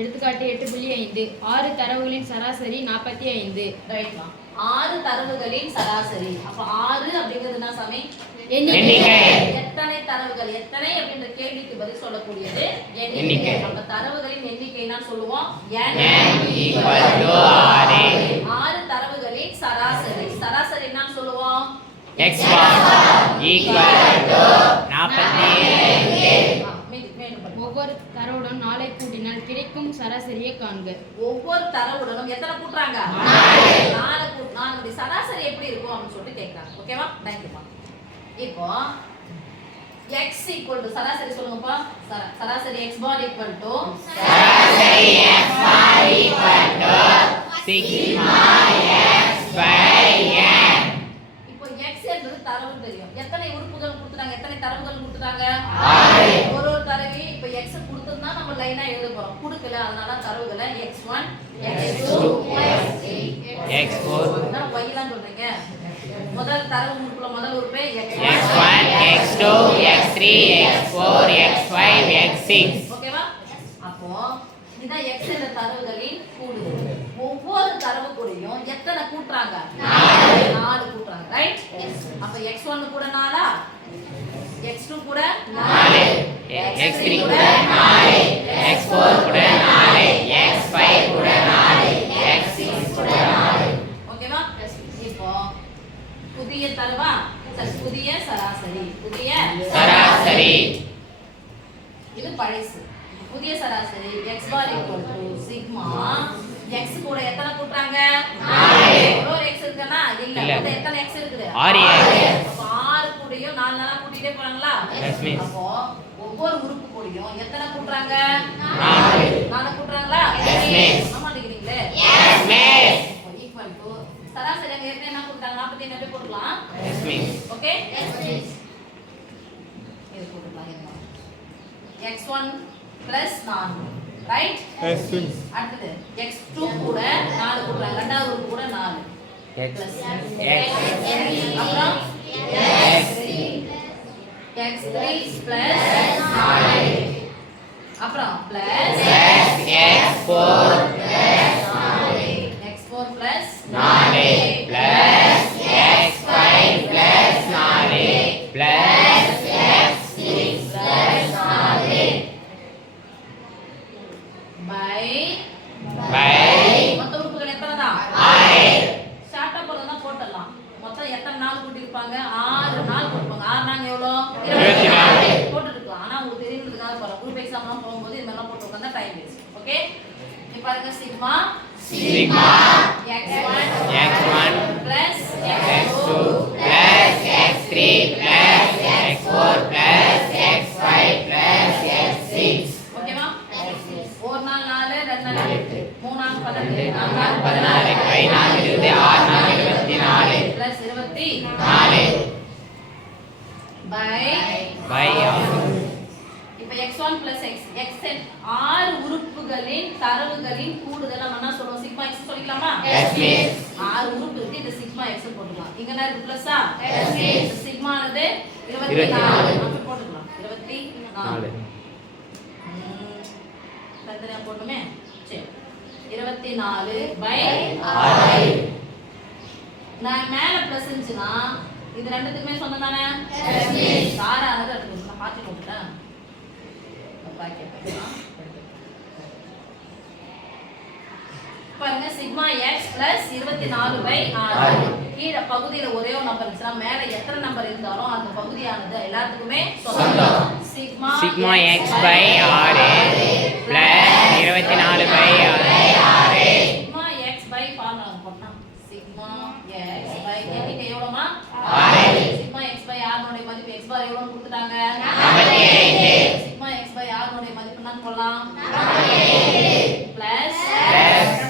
எடுத்துக்காட்டு 8.5 6 தரவுகளின் சராசரி 45. ரைட்மா 6 தரவுகளின் சராசரி. அப்ப 6 அப்படிங்கிறது என்ன சாமி? எண்ணிக்கை. எத்தனை தரவுகள், எத்தனை அப்படின்ற கேள்விக்கு பதில் சொல்லக்கூடியது எண்ணிக்கை. அப்ப தரவுகளின் எண்ணிக்கைனா சொல்லுவோம் n = 6 தரவுகளின் சராசரி. சராசரி என்ன சொல்லுவோம்? x = 47. ஒவ்வொரு தரவுடன் 4 கூட்டினால் கிடைக்கும் சராசரியை காண்க. ஒவ்வொரு தரவுடனும் எத்தனை கூட்டுறாங்க? 4 சராசரி எப்படி இருக்கும் அப்படின்னு சொல்லிட்டு கேட்கறாங்க. ஓகேவா? தேங்க்யூப்பா. இப்போ x = சராசரி சொல்லுங்கப்பா. சராசரி x bar = சராசரி x bar = sigma x by n. இப்போ x என்பது தரவு தெரியும். எத்தனை உறுப்புகள் கொடுத்துட்டாங்க? எத்தனை தரவுகள் கொடுத்துட்டாங்க? 6. ஒரு தரவி இப்போ x கொடுத்தா நம்ம லைனா எழுத போறோம். கொடுக்கல, அதனால தரவுகளை x1 x2 x4 நான் y லாம் சொல்றீங்க. முதல் தரவு உறுப்புல முதல் உறுப்பு x1 x2 x3 x4 x5 x6. ஓகேவா? அப்போ இதான் x என்ற தரவுகளின் கூடுதல். ஒவ்வொரு தரவு கூடயும் எத்தனை கூட்டுறாங்க? 4 கூட்டுறாங்க. ரைட்? அப்ப x1 கூட 4, x2 கூட 4, x3 கூட 4, x4 கூட 4, x5 கூட 4, x6 கூட 4. ஓகேவா? இப்போ புதிய தரவா? புதிய சராசரி. புதிய சராசரி. இது பழைசு. புதிய சராசரி x bar = sigma x கூட எத்தனை கூட்டுறாங்க? 4. ஒரு x இருக்குனா? இல்ல. மொத்தம் எத்தனை x இருக்குது? 6. அப்ப 6 கூடயும் 4 நாளா கூட்டிட்டே போறாங்களா? அப்போ ஒவ்வொரு உறுப்பு கூடயும் எத்தனை கூட்டுறாங்க? 4 கூட்டுறாங்களா? ஆமா நிக்கிறீங்களே. Yes miss. ஈக்குவல் டு சராசரி அங்க ஏற்கனவே என்ன கூட்டாங்க? 47 அப்படியே போட்டுக்கலாம். Yes miss. Okay? Yes miss. இது போட்டுக்கலாம். x1 + 4. ரைட்? Yes miss. அடுத்து x2 கூட 4 கூட்டுறாங்க. இரண்டாவது உறுப்பு கூட 4. x அப்புறம் x3 + 4. அப்புறம் plus x4 x4 + 4 plus x5 plus 4 plus x6 plus 4 by மொத்த உறுப்புகள் எத்தனை தான்? 6. ஷார்ட்டா போறதா போட்டுடலாம். மொத்தம் எத்தனை நாள் கூட்டிருப்பாங்க? 6 நாள் கூட்டிருப்பாங்க. 6 நாங்க எவ்வளவு? 24 போட்டுருக்கலாம். ஆனா உங்களுக்கு தெரியுறதுக்காக போறோம். குரூப் எக்ஸாம்லாம் போகும்போது இந்த மாதிரிலாம் போட்டு உட்கார்ந்தா டைம் வேஸ்ட். ஓகே? இப்போ பாருங்க sigma x1 plus x2 plus x3 plus x4 plus x5 plus x6. ஓகேவா? ஒரு நாள் 4, 2 நாள் 8, 3 நாள் 12, 4 நாள் 14 5 நாள் 20 6 நாள் 24 plus 4 by by இப்போ x1 plus xn 6 உறுப்புகளின் தரவுகளின் கூடுதல் நம்ம என்ன சொல்றோம்? சிக்மா x சொல்லிக்கலாமா? Yes miss. 6 உறுப்பு இருக்கு. இந்த சிக்மா x போட்டுக்கலாம். இங்க என்ன இருக்கு பிளஸ்ஸா? Yes miss. சிக்மா ஆனது 24 அப்ப போட்டுக்கலாம். 24 தந்தனா போடுமே. சரி 24 by 6. நான் மேல பிளஸ் இருந்துச்சுனா இது ரெண்டுத்துக்குமே சொந்தம் தானே? Yes miss. சாரா ஆனது எடுத்து நான் பாத்து போட்டுட்டேன். பாருங்க சிக்மா x plus 24 by 6. கீழ பகுதியில ஒரே ஒரு நம்பர் இருந்துச்சுனா மேல எத்தனை நம்பர் இருந்தாலும் அந்த பகுதியானது எல்லாத்துக்குமே சொந்தம். Sigma x by 6 plus 24 by 6. Sigma x by formula போட்டா சிக்மா x by எண்ணிக்கை எவ்வளவுமா? 6. சிக்மா x by 6 உடைய மதிப்பு x bar எவ்வளவு கொடுத்துட்டாங்க? 48. சிக்மா x by 6 உடைய மதிப்பு என்ன போடலாம்? 48 plus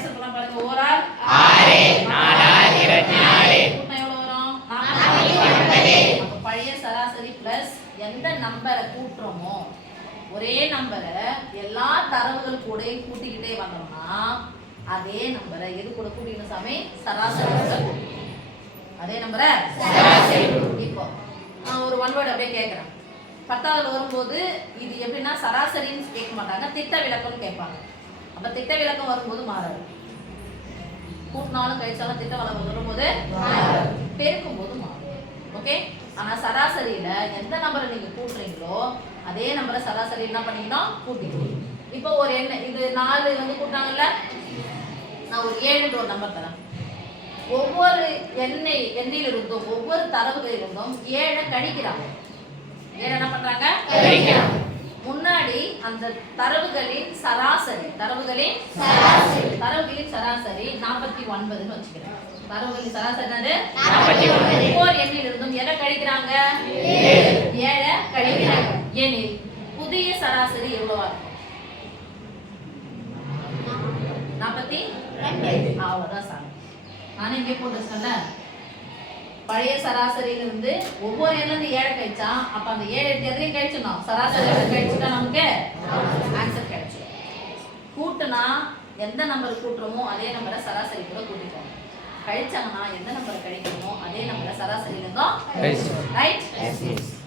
சொல்லலாம் பாருங்க ஓரால் 6 4 24 கூட்டினா எவ்வளவு வரும்? 49. அப்ப பழைய சராசரி பிளஸ் எந்த நம்பரை கூட்டுறோமோ ஒரே நம்பரை எல்லா தரவுகள் கூட கூட்டிக்கிட்டே வந்தோம்னா அதே நம்பரை எது கூட கூட்டிக்கணும் சாமி? சராசரி கூட கூட்டிக்கணும். அதே நம்பரை சராசரி. இப்போ நான் ஒரு ஒன் வேர்ட் அப்படியே கேட்குறேன். 10வது வரும்போது இது எப்படின்னா சராசரின்னு கேட்க மாட்டாங்க, திட்ட விலக்கம்னு கேட்பாங்க. அப்ப திட்ட விலக்கம் வரும்போது மாறாது. கூட்டினாலும் கழிச்சாலும் திட்ட விலக்கம் வரும்போது பெருக்கும் போது மாறும். ஓகே. ஆனா சராசரியில எந்த நம்பரை நீங்க கூட்டுறீங்களோ அதே நம்பரை சராசரி என்ன பண்ணீங்கன்னா கூட்டிக்கணும். இப்போ ஒரு எண்ணெய் இது 4 வந்து கூட்டாங்கல்ல, நான் ஒரு 7ன்ற ஒரு நம்பர் தரேன். ஒவ்வொரு எண்ணிலிருந்தும் ஒவ்வொரு தரவுகளிலிருந்தும் 7 கழிக்கிறாங்க. 7 என்ன பண்றாங்க? கழிக்கிறாங்க. முன்னாடி அந்த தரவுகளின் சராசரி 49ன்னு வச்சுக்கிறேன். தரவுகளின் சராசரி என்னது? 49. ஒவ்வொரு எண்ணிலிருந்தும் எதை கழிக்கிறாங்க? 7 கழிக்கிறாங்க. எனில் புதிய சராசரி எவ்வளவா இருக்கும்? 42. அவ்வளவுதான் சார். நானே இங்கே போட்டுருக்கேன்ல, பழைய சராசரியிலிருந்து ஒவ்வொரு எண்ணிலிருந்து 7 கழிச்சா அப்ப அந்த 7 எடுத்து எதுலையும் கழிச்சிடணும், சராசரி கழிச்சுட்டா நமக்கு ஆன்சர் கிடைச்சிடும். கூட்டுனா எந்த நம்பர் கூட்டுறோமோ அதே நம்பரை சராசரி கூட கூட்டிப்போம். கழிச்சாங்கன்னா எந்த நம்பர் கழிக்கணுமோ அதே நம்பரை சராசரியில இருந்தோம். ரைட்?